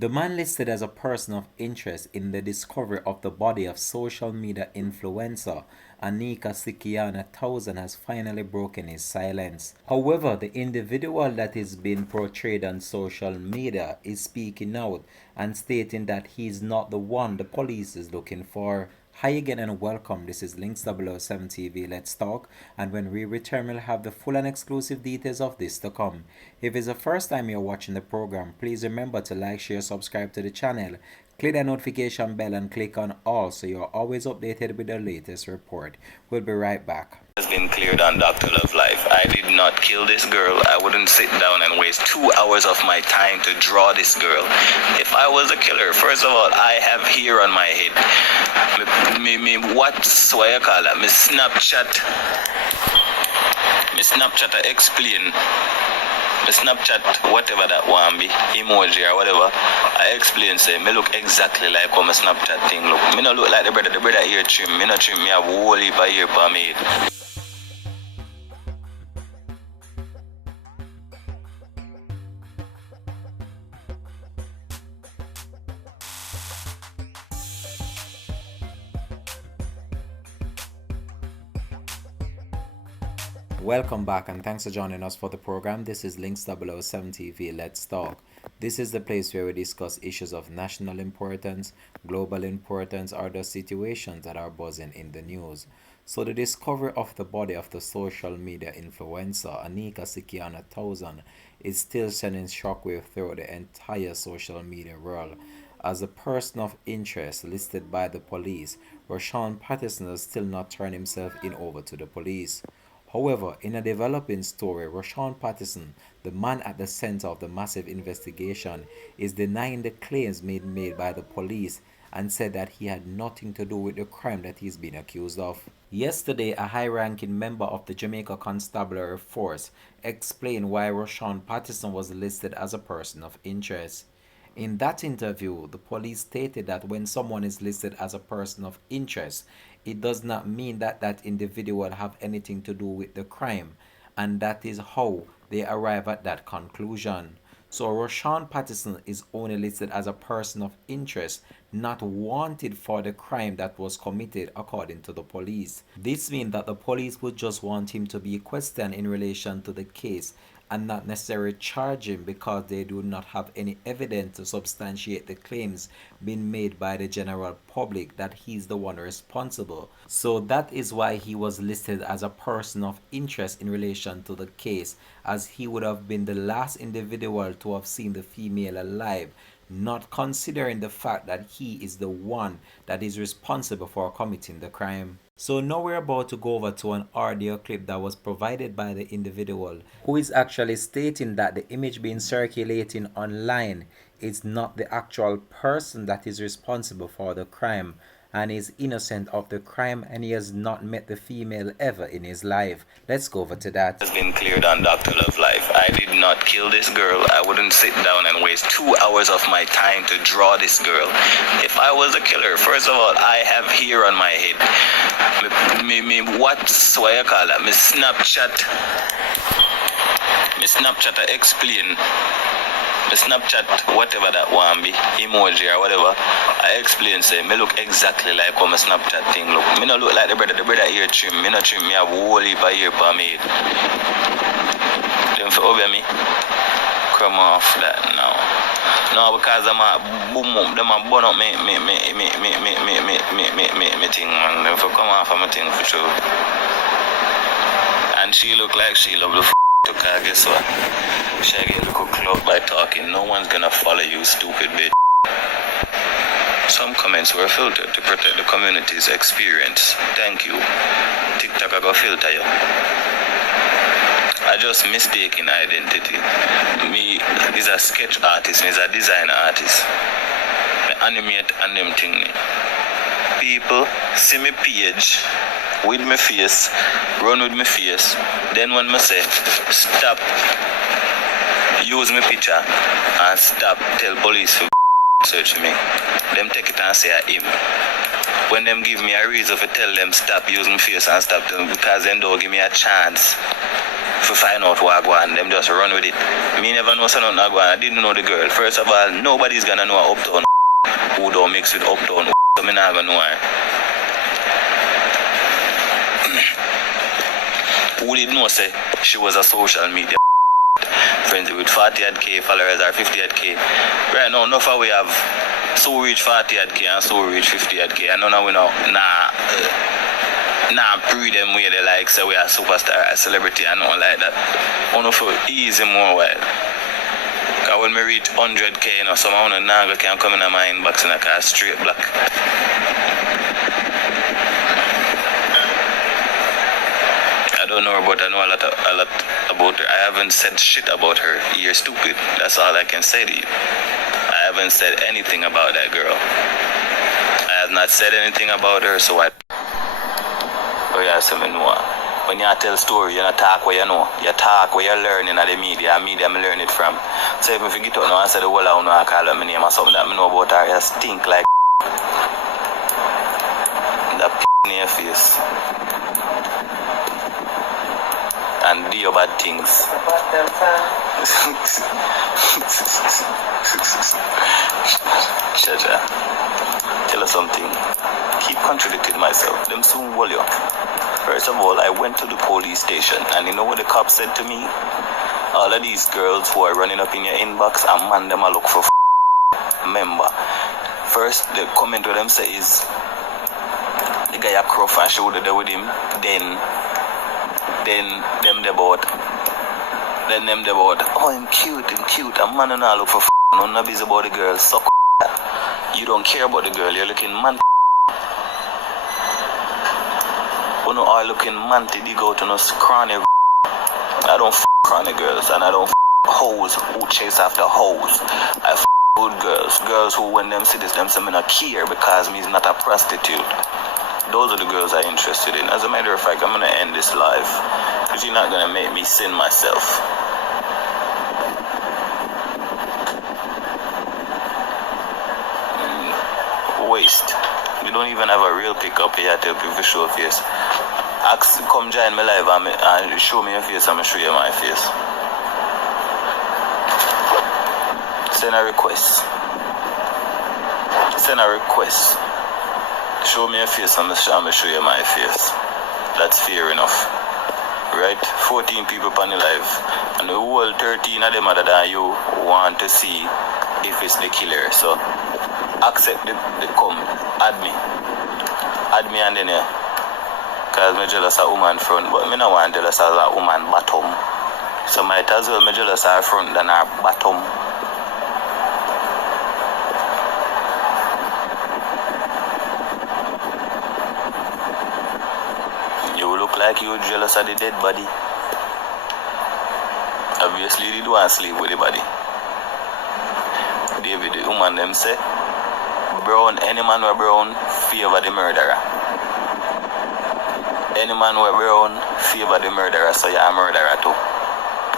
The man listed as a person of interest in the discovery of the body of social media influencer Anika Sikiana Thousand has finally broken his silence. However, the individual that is being portrayed on social media is speaking out and stating that he is not the one the police is looking for. Hi again and welcome. This is Links 007 TV. Let's talk. And when we return, we'll have the full and exclusive details of this to come. If it's the first time you're watching the program, please remember to like, share, subscribe to the channel. Click the notification bell and click on all so you're always updated with the latest report. We'll be right back. Has been cleared on Dr. Love Life. I did not kill this girl. I wouldn't sit down and waste 2 hours of my time to draw this girl. If I was a killer, first of all, I have hair on my head. What's what you call that? Me Snapchat I explain. The Snapchat, whatever that one be, emoji or whatever, I explain, say, me look exactly like how my Snapchat thing look. Me no look like the brother ear trim. Me no trim, me have whole heap of ear for me. Welcome back and thanks for joining us for the program. This is Links 007 TV. Let's talk. This is the place where we discuss issues of national importance, global importance, or the situations that are buzzing in the news. So the discovery of the body of the social media influencer Anika Sikiana Thousand is still sending shockwave through the entire social media world. As a person of interest listed by the police, Rushane Patterson has still not turned himself in over to the police. However, in a developing story, Rushane Patterson, the man at the center of the massive investigation, is denying the claims made by the police and said that he had nothing to do with the crime that he's been accused of. Yesterday, a high-ranking member of the Jamaica Constabulary Force explained why Rushane Patterson was listed as a person of interest. In that interview, the police stated that when someone is listed as a person of interest, it does not mean that that individual have anything to do with the crime, and that is how they arrive at that conclusion. So Rushane Patterson is only listed as a person of interest, not wanted for the crime that was committed according to the police. This means that the police would just want him to be questioned in relation to the case and not necessarily charge him because they do not have any evidence to substantiate the claims being made by the general public that he's the one responsible. So that is why he was listed as a person of interest in relation to the case, as he would have been the last individual to have seen the female alive, not considering the fact that he is the one that is responsible for committing the crime. So now we're about to go over to an audio clip that was provided by the individual who is actually stating that the image being circulating online is not the actual person that is responsible for the crime and is innocent of the crime, and he has not met the female ever in his life. Let's go over to that. Has been cleared on Dr. Love Life. I did not kill this girl. I wouldn't sit down and waste 2 hours of my time to draw this girl. If I was a killer, first of all, I have hair on my head. What's what you call that? Me Snapchat I explain. The Snapchat, whatever that one be, emoji or whatever, I explain, say, me look exactly like how my Snapchat thing look. Me no look like the brother ear trim. Me no trim, me have whole heap of ear for me. Them for over me. Come off that now. No, because I'm a boom up, them a burn up me thing, man. Them for come off of my thing for sure. And she look like she love the because guess what? She get a good clout by talking. No one's gonna follow you, stupid bitch. Some comments were filtered to protect the community's experience. Thank you. TikTok I go filter you. I just mistaken identity. Me is a sketch artist, me is a design artist. Me animate and them thing. People see me page with my face, run with my face. Then when I say stop, use my picture and stop, tell police to search me. Them take it and say I him. When them give me a reason to tell them stop using face and stop them, because them don't give me a chance to find out what I go on, them just run with it. Me never know something I go on. I didn't know the girl. First of all, nobody's gonna know a uptown who don't mix with uptown, so me not gonna know her. Who did know say she was a social media friends with 40k followers or 50k. Right now, enough of we have so reach 40k and so reach 50k, and none of we know pre them way they like say we are superstar, a celebrity and all like that. One for easy more while. Cause when we reach 100k, you know, some of the can come in my inbox in a car straight black. I don't know her, but I know a lot about her. I haven't said shit about her. You're stupid. That's all I can say to you. I haven't said anything about that girl. I have not said anything about her, so I... Oh yeah, so me know. When you tell story, you don't talk where you know. You talk where you're learning at the media. Media I learn it from. So if you get out now and say the whole I know I call her my name or something that I know about her, you stink like that in your face. And do your bad things. Chacha, tell us something. Keep contradicting myself. Them soon will you. First of all, I went to the police station, and you know what the cop said to me? All of these girls who are running up in your inbox, a man them a look for member. First, the comment with them say is the guy a crow and shoulder there with him. Then them the boat. Oh, I'm cute. A man and I look for I'm not busy about the girl. Suck. You don't care about the girl. You're looking man. You know, I looking man to dig out on us cranny. I don't cranny girls, and I don't hoes who chase after hoes. I good girls who when them see this, them say me not care because me is not a prostitute. Those are the girls I'm interested in. As a matter of fact, I'm gonna end this live because you're not gonna make me sin myself. Waste. You don't even have a real pickup here to help you to show face. Come join me live and show me your face. I'm gonna show you my face. Send a request. Show me your face. I'm gonna show you my face. That's fair enough, right? 14 people on the live, and the whole 13 of them other than you want to see if it's the killer. So accept the come, add me and then cause me jealous of woman front, but me no want jealous of a woman bottom. So might as well me jealous of her front than her bottom. You look like you jealous of the dead body. Obviously you did want to sleep with the body. David, the woman them say brown, any man who brown favor the murderer. Any man who brown favor the murderer, so you're a murderer too.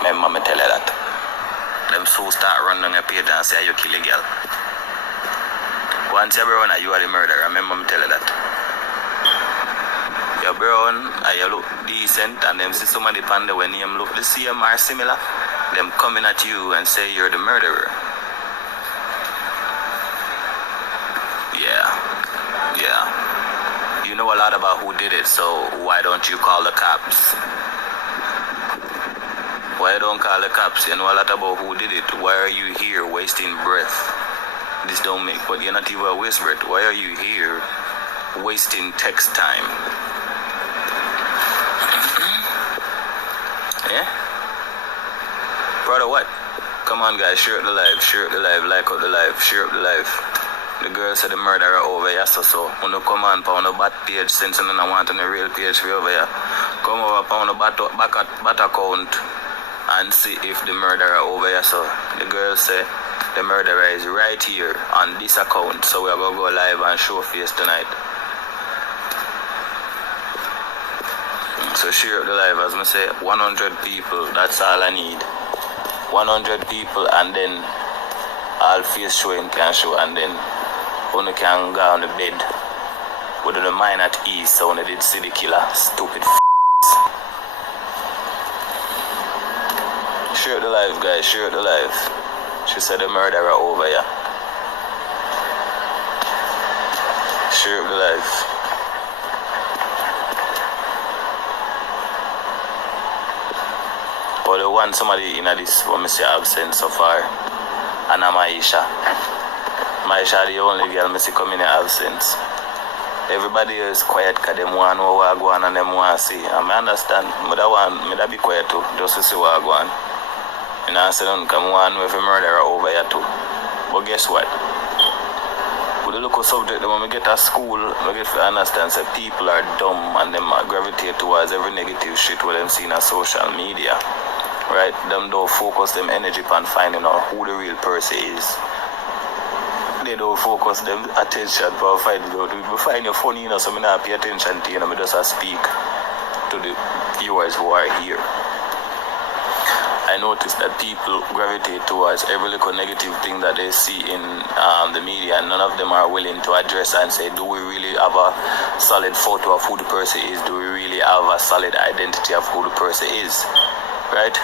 Remember me tell you that. Them so start running on your page and say you kill a girl. Once you're brown, you are the murderer. Remember me tell you that. You're brown and you look decent, and them see somebody panda when you look the same or similar, them coming at you and say you're the murderer. Yeah. You know a lot about who did it, so why don't you call the cops? Why don't call the cops? You know a lot about who did it. Why are you here wasting breath? This don't make, but you're not even a waste breath. Why are you here wasting text time? Yeah? Brother, what? Come on, guys, share up the live, like out the live, share up the live. The girl said the murderer over here, so when you come on on the bad page, since you don't want on the real page for over here, come over on the back account and see if the murderer over here. So the girl said the murderer is right here on this account, so we're going to go live and show face tonight. So share the live, as I say, 100 people, that's all I need. 100 people, and then all face showing can show, and then one can go on the bed with the mind at ease, so when they did see the killer, stupid Share the life, guys, share the life. She said the murderer over here. Share the life. But the one somebody in this what me say absent so far, and I'm Maisha. Maisha the only girl me see come in absence. Everybody is quiet because them want to know what go on and them want to see. And I understand, me that be quiet too, just to see what go on. And I say don't come one with a murderer over here too. But guess what? With the local subject, when we get to school, we get to understand that people are dumb and them gravitate towards every negative shit what them see on social media. Right? Them don't focus them energy on finding out who the real person is. They don't focus them attention for finding out. We find you funny, so I don't pay attention to you, I just speak to the viewers who are here. I noticed that people gravitate towards every little negative thing that they see in the media, and none of them are willing to address and say, do we really have a solid photo of who the person is? Do we really have a solid identity of who the person is? Right?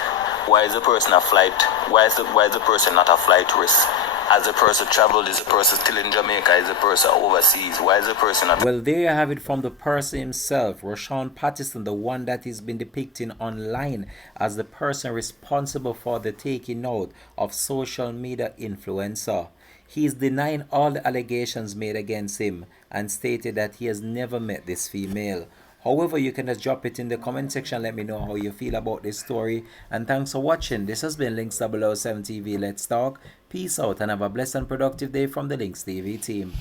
Why is the person a flight? Why is the person not a flight risk? Has the person traveled? Is the person still in Jamaica? Is the person overseas? Why is the person not... Well, there you have it from the person himself, Rushane Patterson, the one that is been depicted online as the person responsible for the taking out of social media influencer. He is denying all the allegations made against him and stated that he has never met this female. However, you can just drop it in the comment section. Let me know how you feel about this story. And thanks for watching. This has been Links 007 TV. Let's talk. Peace out and have a blessed and productive day from the Links TV team.